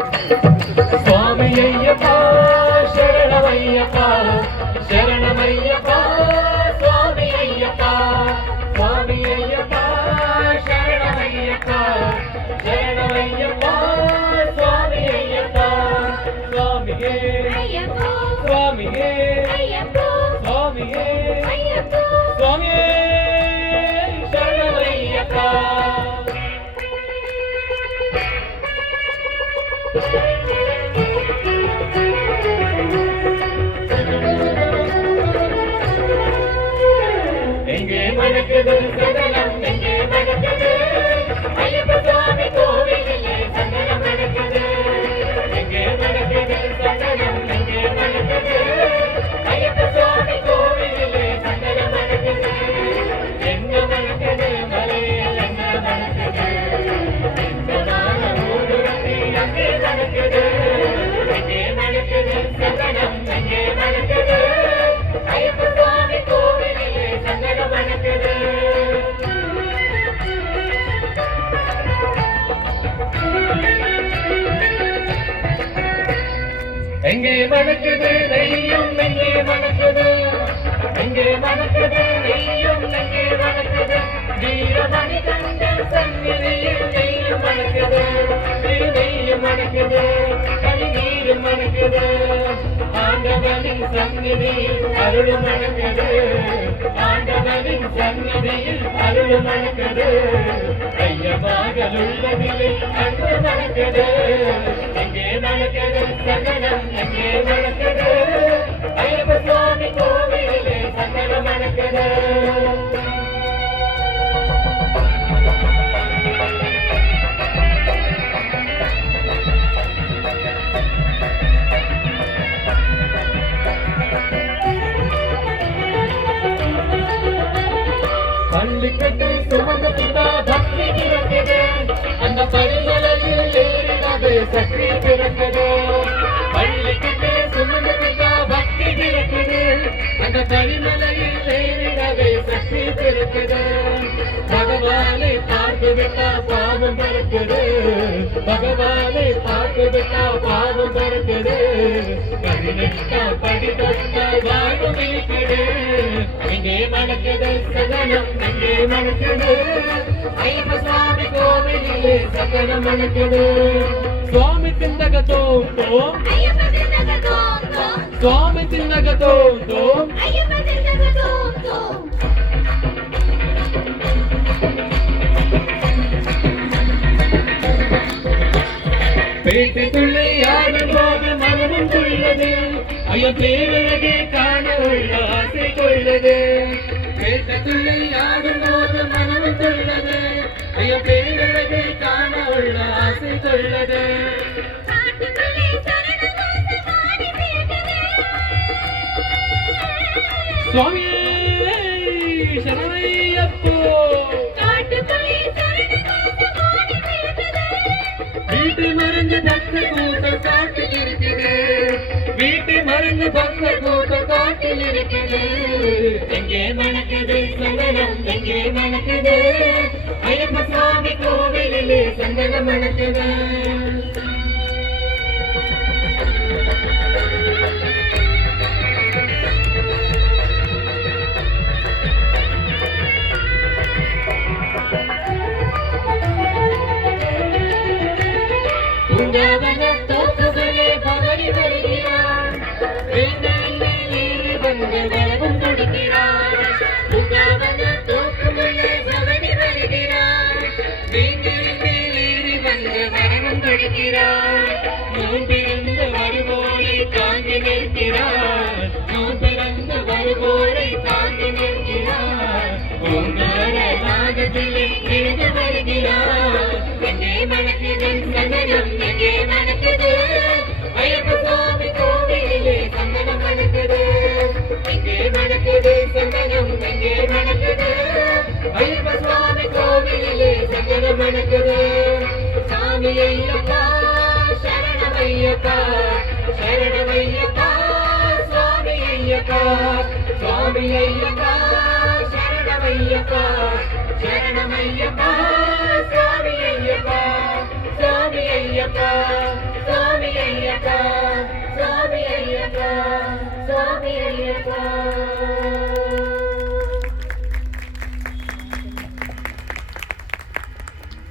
சுவாமி ஐயப்பா சரணமையப்பா சரணமையப்பா சுவாமி ஐயப்பா சுவாமி ஐயப்பா சரணமையப்பா சரணமையப்பா சுவாமி ஐயப்பா சுவாமியே ஐயப்பா சுவாமியே ஐயப்பா சுவாமியே ஐயப்பா சுவாமியே சரணமையப்பா எங்கே மணக்குது சந்தனம் எங்கே மணக்குது ஐயப்ப சுவாமி கோவிலிலே சந்தனம் மணக்குது எங்கே மணக்குது சந்தனம் எங்கே மணக்குது ஐயப்ப சுவாமி கோவிலிலே சந்தனம் மணக்குது எங்க மணக்குது மலையில் எங்க மணக்குது எங்கமான ஊருத்தி அங்கே மணக்குது எங்கே மணக்குது சந்தனம் எங்கே மணக்குது ஐயப்ப சுவாமி கோவிலிலே சந்தனம் மணக்குது எங்கே மணக்குது நெய்யும் எங்கே மணக்குது எங்கே மணக்குது நெய்யும் எங்கே மணக்குது வீரமணி கண்டன் சந்நிதியில் நெய்யும் மணக்குது நெய்யும் மணக்குது கனிநீரும் மணக்குது ஆண்டவனின் சந்நிதியில் அருள் மணக்குது ஆண்டவனின் சந்நிதியில் அருள் மணக்குது ஐயமாக உள்ளதிலே அன்பு மணக்குது எங்கே மணக்குது சந்தனம் எங்கே மணக்குது ஐயப்ப சுவாமி கோவிலிலே சந்தனம் மணக்குது பள்ளிக்கட்டு சுமந்த பிதா பக்தி பிறக்குது அந்த பரிமலையில் ஏறினது சக்தி பிறக்குது பள்ளிக்கட்டு சுமந்த பிதா பக்தி பிறக்குது அந்த பரிமலையில் ஏறினது சக்தி பிறக்குது பகவானை பார்த்து விட்டா பாவம் பிறக்குது பகவானை பார்த்து விட்டா பாவம் பிறக்குது பதினெட்டா படித்தா வாழ்வு விழிக்குது எங்கே மணக்குது சதனம் எங்கே மணக்குது ஐயப்ப சுவாமி கோவிலிலே சதனம் மணக்குது சுவாமி தின்னக தோம் தோம் சுவாமி தின்னக தோம் தோம் பேட்டுக்குள்ளே ஆடும் போது மனமும் கொள்ளது ஐயா பேரழகே காண உள்ள ஆசை கொள்ளது பேட்டுக்குள்ளே ஆடும் போது மனமும் கொள்ளது ஐயா பேரழகே காண உள்ள ஆசை கொள்ளது சுவாமியே சரணமையப்போ வீட்டு மருந்து பக்த கூட்டம் காட்டில் இருக்குது வீட்டு மருந்து பக்த கூட்டம் காட்டில் இருக்குது எங்கே மணக்குது சந்தனம் எங்கே மணக்குது ஐயப்ப சுவாமி கோவிலிலே சந்தனம் மணக்குது தோப்புகளே பவனி வருகிறார் வரவும் கொடுக்கிறார் தோப்புகளே பவனி வருகிறார் வரவும் கொடுக்கிறார் நோன்பிறந்து வருவோரை தாங்கி நிற்கிறார் நோன்பிறந்து வருவோரை தாங்கி நிற்கிறார் ஓங்கார நாகத்திலே எழுந்து வருகிறார் எங்கே மணக்குது சந்தனம் எங்கே மணக்குது ஐயப்ப சுவாமி கோவிலிலே சந்தனம் மணக்குது எங்கே மணக்குது சந்தனம் எங்கே மணக்குது ஐயப்ப சுவாமி கோவிலிலே சந்தனம் மணக்குது சாமி ஐயப்பா சரணமையப்பா சரணமையப்பா சுவாமி ஐயப்பா சுவாமி ஐயப்பா சரணமையப்பா சரணமையப்பா சுவாமி ஐயப்பா சுவாமி ஐயப்பா சுவாமி ஐயப்பா